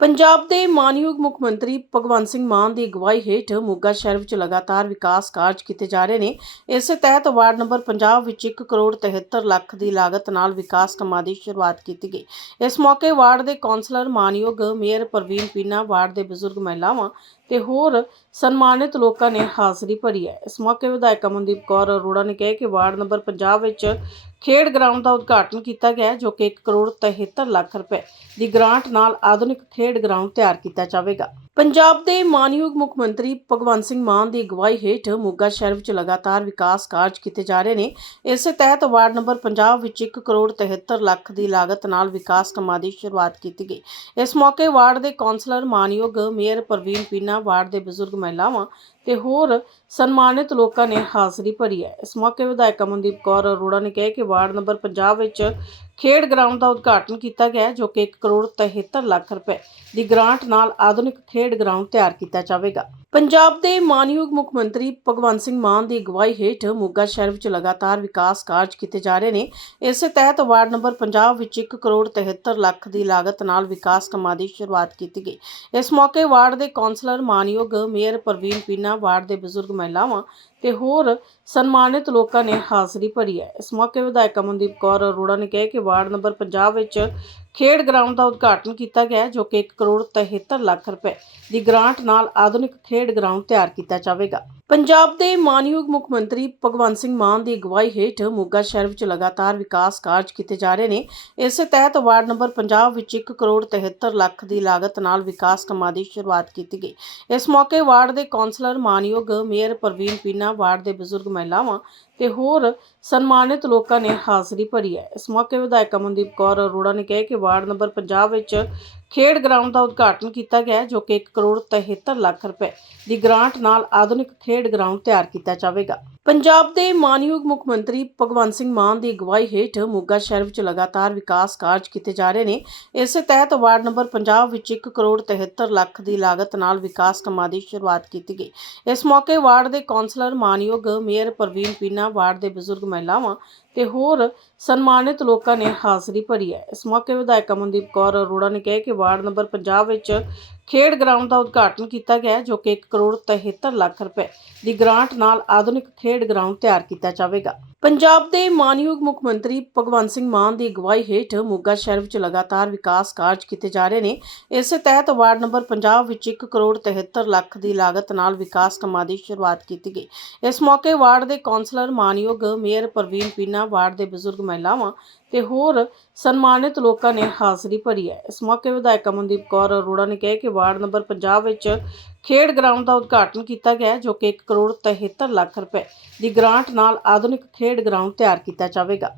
ਪੰਜਾਬ ਦੇ ਮਾਨਯੋਗ ਮੁੱਖ ਮੰਤਰੀ ਭਗਵੰਤ ਸਿੰਘ ਮਾਨ ਦੀ ਅਗਵਾਈ ਹੇਠ ਮੋਗਾ ਸ਼ਹਿਰ ਵਿੱਚ ਲਗਾਤਾਰ ਵਿਕਾਸ ਕਾਰਜ ਕੀਤੇ ਜਾ ਰਹੇ ਨੇ। ਇਸੇ ਤਹਿਤ ਵਾਰਡ ਨੰਬਰ 50 ਵਿੱਚ 1 ਕਰੋੜ 73 ਲੱਖ ਦੀ ਲਾਗਤ ਨਾਲ ਵਿਕਾਸ ਕੰਮਾਂ ਦੀ ਸ਼ੁਰੂਆਤ ਕੀਤੀ ਗਈ। ਇਸ ਮੌਕੇ ਵਾਰਡ ਦੇ ਕੌਂਸਲਰ, ਮਾਨਯੋਗ ਮੇਅਰ ਪ੍ਰਵੀਨ ਪੀਨਾ, ਵਾਰਡ ਦੇ ਬਜ਼ੁਰਗ ਮਹਿਲਾਵਾਂ ਤੇ ਹੋਰ ਸਨਮਾਨਿਤ ਲੋਕਾਂ ਨੇ ਹਾਜ਼ਰੀ ਭਰੀ ਹੈ। ਇਸ ਮੌਕੇ ਵਿਧਾਇਕ ਅਮਨਦੀਪ ਕੌਰ ਅਰੋੜਾ ਨੇ ਕਿਹਾ ਕਿ ਵਾਰਡ ਨੰਬਰ 50 ਵਿੱਚ ਖੇਡ ਗਰਾਊਂਡ ਦਾ ਉਦਘਾਟਨ ਕੀਤਾ ਗਿਆ ਜੋ ਕਿ 1 ਕਰੋੜ 73 ਲੱਖ ਰੁਪਏ ਦੀ ਗ੍ਰਾਂਟ ਨਾਲ ਆਧੁਨਿਕ ਖੇਡ ਗਰਾਊਂਡ ਤਿਆਰ ਕੀਤਾ ਜਾਵੇਗਾ। ਪੰਜਾਬ ਦੇ ਮਾਨਯੋਗ ਮੁੱਖ ਮੰਤਰੀ ਭਗਵੰਤ ਸਿੰਘ ਮਾਨ ਦੀ ਅਗਵਾਈ ਹੇਠ ਮੋਗਾ ਸ਼ਹਿਰ ਵਿੱਚ ਲਗਾਤਾਰ ਵਿਕਾਸ ਕਾਰਜ ਕੀਤੇ ਜਾ ਰਹੇ ਨੇ। ਇਸੇ ਤਹਿਤ ਵਾਰਡ ਨੰਬਰ 50 ਵਿੱਚ 1 ਕਰੋੜ 73 ਲੱਖ ਦੀ ਲਾਗਤ ਨਾਲ ਵਿਕਾਸ ਕੰਮਾਂ ਦੀ ਸ਼ੁਰੂਆਤ ਕੀਤੀ ਗਈ। ਇਸ ਮੌਕੇ ਵਾਰਡ ਦੇ ਕੌਂਸਲਰ, ਮਾਨਯੋਗ ਮੇਅਰ ਪ੍ਰਵੀਨ ਪੀਨਾ, ਵਾਰਡ ਦੇ ਬਜ਼ੁਰਗ ਮਹਿਲਾਵਾਂ ਤੇ ਹੋਰ ਸਨਮਾਨਿਤ ਲੋਕਾਂ ਨੇ ਹਾਜ਼ਰੀ ਭਰੀ ਹੈ। ਇਸ ਮੌਕੇ ਵਿਧਾਇਕ ਅਮਨਦੀਪ ਕੌਰ ਅਰੋੜਾ ਨੇ ਕਿਹਾ ਕਿ ਵਾਰਡ ਨੰਬਰ 50 ਵਿੱਚ ਖੇਡ ਗਰਾਊਂਡ ਦਾ ਉਦਘਾਟਨ ਕੀਤਾ ਗਿਆ ਜੋ ਕਿ 1 ਕਰੋੜ 73 ਲੱਖ ਰੁਪਏ ਦੀ ਗ੍ਰਾਂਟ ਨਾਲ ਆਧੁਨਿਕ ਖੇਡ ਗਰਾਊਂਡ ਤਿਆਰ ਕੀਤਾ ਜਾਵੇਗਾ। ਪੰਜਾਬ ਦੇ ਮਾਨਯੋਗ ਮੁੱਖ ਮੰਤਰੀ ਭਗਵੰਤ ਸਿੰਘ ਮਾਨ ਦੀ ਅਗਵਾਈ ਹੇਠ ਮੋਗਾ ਸ਼ਹਿਰ ਵਿੱਚ ਲਗਾਤਾਰ ਵਿਕਾਸ ਕਾਰਜ ਕੀਤੇ ਜਾ ਰਹੇ ਨੇ। ਇਸੇ ਤਹਿਤ ਵਾਰਡ ਨੰਬਰ 50 ਵਿੱਚ 1 ਕਰੋੜ 73 ਲੱਖ ਦੀ ਲਾਗਤ ਨਾਲ ਵਿਕਾਸ ਕੰਮਾਂ ਦੀ ਸ਼ੁਰੂਆਤ ਕੀਤੀ ਗਈ। ਇਸ ਮੌਕੇ ਵਾਰਡ ਦੇ ਕੌਂਸਲਰ, ਮਾਨਯੋਗ ਮੇਅਰ ਪ੍ਰਵੀਨ ਪੀਨਾ, ਵਾਰਡ ਦੇ ਬਜ਼ੁਰਗ ਮਹਿਲਾਵਾਂ ਤੇ ਹੋਰ ਸਨਮਾਨਿਤ ਲੋਕਾਂ ਨੇ ਹਾਜ਼ਰੀ ਭਰੀ ਹੈ। ਇਸ ਮੌਕੇ ਵਿਧਾਇਕ ਅਮਨਦੀਪ ਕੌਰ ਅਰੋੜਾ ਨੇ ਕਿਹਾ ਕਿ ਵਾਰਡ ਨੰਬਰ 50 ਵਿੱਚ ਖੇਡ ਗਰਾਊਂਡ ਦਾ ਉਦਘਾਟਨ ਕੀਤਾ ਗਿਆ, ਜੋ ਕਿ 1 ਕਰੋੜ 73 ਲੱਖ ਰੁਪਏ ਦੀ ਗ੍ਰਾਂਟ ਨਾਲ ਆਧੁਨਿਕ ਖੇਡ ਗਰਾਊਂਡ ਤਿਆਰ ਕੀਤਾ ਜਾਵੇਗਾ। ਪੰਜਾਬ ਦੇ ਮਾਨਯੋਗ ਮੁੱਖ ਮੰਤਰੀ ਭਗਵੰਤ ਸਿੰਘ ਮਾਨ ਦੀ ਅਗਵਾਈ ਹੇਠ ਮੋਗਾ ਸ਼ਹਿਰ ਵਿੱਚ ਲਗਾਤਾਰ ਵਿਕਾਸ ਕਾਰਜ ਕੀਤੇ ਜਾ ਰਹੇ ਨੇ। ਇਸੇ ਤਹਿਤ ਵਾਰਡ ਨੰਬਰ 50 ਵਿੱਚ 1 ਕਰੋੜ 73 ਲੱਖ ਦੀ ਲਾਗਤ ਨਾਲ ਵਿਕਾਸ ਕੰਮਾਂ ਦੀ ਸ਼ੁਰੂਆਤ ਕੀਤੀ ਗਈ। ਇਸ ਮੌਕੇ ਵਾਰਡ ਦੇ ਕੌਂਸਲਰ, ਮਾਨਯੋਗ ਮੇਅਰ ਪ੍ਰਵੀਨ ਪੀਨਾ, ਵਾਰਡ ਦੇ ਬਜ਼ੁਰਗ ਮਹਿਲਾਵਾਂ ਤੇ ਹੋਰ ਸਨਮਾਨਿਤ ਲੋਕਾਂ ਨੇ ਹਾਜ਼ਰੀ ਭਰੀ ਹੈ। ਇਸ ਮੌਕੇ ਵਿਧਾਇਕ ਅਮਨਦੀਪ ਕੌਰ ਅਰੋੜਾ ਨੇ ਕਿਹਾ ਕਿ ਵਾਰਡ ਨੰਬਰ 50 ਵਿੱਚ ਖੇਡ ਗਰਾਊਂਡ ਦਾ ਉਦਘਾਟਨ ਕੀਤਾ ਗਿਆ ਜੋ ਕਿ 1 ਕਰੋੜ 73 ਲੱਖ ਰੁਪਏ ਦੀ ਗ੍ਰਾਂਟ ਨਾਲ ਆਧੁਨਿਕ ਖੇਡ ਗਰਾਊਂਡ ਤਿਆਰ ਕੀਤਾ ਜਾਵੇਗਾ। ਪੰਜਾਬ ਦੇ ਮਾਨਯੋਗ ਮੁੱਖ ਮੰਤਰੀ ਭਗਵੰਤ ਸਿੰਘ ਮਾਨ ਦੀ ਅਗਵਾਈ ਹੇਠ ਮੋਗਾ ਸ਼ਹਿਰ ਵਿੱਚ ਲਗਾਤਾਰ ਵਿਕਾਸ ਕਾਰਜ ਕੀਤੇ ਜਾ ਰਹੇ ਨੇ। ਇਸੇ ਤਹਿਤ ਵਾਰਡ ਨੰਬਰ 50 ਵਿੱਚ 1 ਕਰੋੜ 73 ਲੱਖ ਦੀ ਲਾਗਤ ਨਾਲ ਵਿਕਾਸ ਕੰਮਾਂ ਦੀ ਸ਼ੁਰੂਆਤ ਕੀਤੀ ਗਈ। ਇਸ ਮੌਕੇ ਵਾਰਡ ਦੇ ਕੌਂਸਲਰ, ਮਾਨਯੋਗ ਮੇਅਰ ਪ੍ਰਵੀਨ ਪੀਨਾ, ਵਾਰਡ ਦੇ ਬਜ਼ੁਰਗ ਮਹਿਲਾਵਾਂ ਤੇ ਹੋਰ ਸਨਮਾਨਿਤ ਲੋਕਾਂ ਨੇ ਹਾਜ਼ਰੀ ਭਰੀ ਹੈ। ਇਸ ਮੌਕੇ ਵਿਧਾਇਕ ਅਮਨਦੀਪ ਕੌਰ ਅਰੋੜਾ ਨੇ ਕਿਹਾ ਕਿ ਵਾਰਡ ਨੰਬਰ 50 ਵਿੱਚ ਖੇਡ ਗਰਾਊਂਡ ਦਾ ਉਦਘਾਟਨ ਕੀਤਾ ਗਿਆ, ਜੋ ਕਿ 1 ਕਰੋੜ 73 ਲੱਖ ਰੁਪਏ ਦੀ ਗ੍ਰਾਂਟ ਨਾਲ ਆਧੁਨਿਕ ਖੇਡ ਗਰਾਊਂਡ ਤਿਆਰ ਕੀਤਾ ਜਾਵੇਗਾ। ਪੰਜਾਬ ਦੇ ਮਾਨਯੋਗ ਮੁੱਖ ਮੰਤਰੀ ਭਗਵੰਤ ਸਿੰਘ ਮਾਨ ਦੀ ਅਗਵਾਈ ਹੇਠ ਮੋਗਾ ਸ਼ਹਿਰ ਵਿੱਚ ਲਗਾਤਾਰ ਵਿਕਾਸ ਕਾਰਜ ਕੀਤੇ ਜਾ ਰਹੇ ਨੇ। ਇਸੇ ਤਹਿਤ ਵਾਰਡ ਨੰਬਰ 50 ਵਿੱਚ 1 ਕਰੋੜ 73 ਲੱਖ ਦੀ ਲਾਗਤ ਨਾਲ ਵਿਕਾਸ ਕੰਮਾਂ ਦੀ ਸ਼ੁਰੂਆਤ ਕੀਤੀ ਗਈ। ਇਸ ਮੌਕੇ ਵਾਰਡ ਦੇ ਕੌਂਸਲਰ, ਮਾਨਯੋਗ ਮੇਅਰ ਪ੍ਰਵੀਨ ਪੀਨਾ, ਵਾਰਡ ਦੇ ਬਜ਼ੁਰਗ ਮਹਿਲਾਵਾਂ ਤੇ ਹੋਰ ਸਨਮਾਨਿਤ ਲੋਕਾਂ ਨੇ ਹਾਜ਼ਰੀ ਭਰੀ ਹੈ। ਇਸ ਮੌਕੇ ਵਿਧਾਇਕ ਅਮਨਦੀਪ ਕੌਰ ਅਰੋੜਾ ਨੇ ਕਿਹਾ ਕਿ ਵਾਰਡ ਨੰਬਰ 50 ਵਿੱਚ ਖੇਡ ਗਰਾਊਂਡ ਦਾ ਉਦਘਾਟਨ ਕੀਤਾ ਗਿਆ, ਜੋ ਕਿ 1 ਕਰੋੜ 73 ਲੱਖ ਰੁਪਏ ਦੀ ਗ੍ਰਾਂਟ ਨਾਲ ਆਧੁਨਿਕ ਖੇਡ ਗਰਾਊਂਡ ਤਿਆਰ ਕੀਤਾ ਜਾਵੇਗਾ।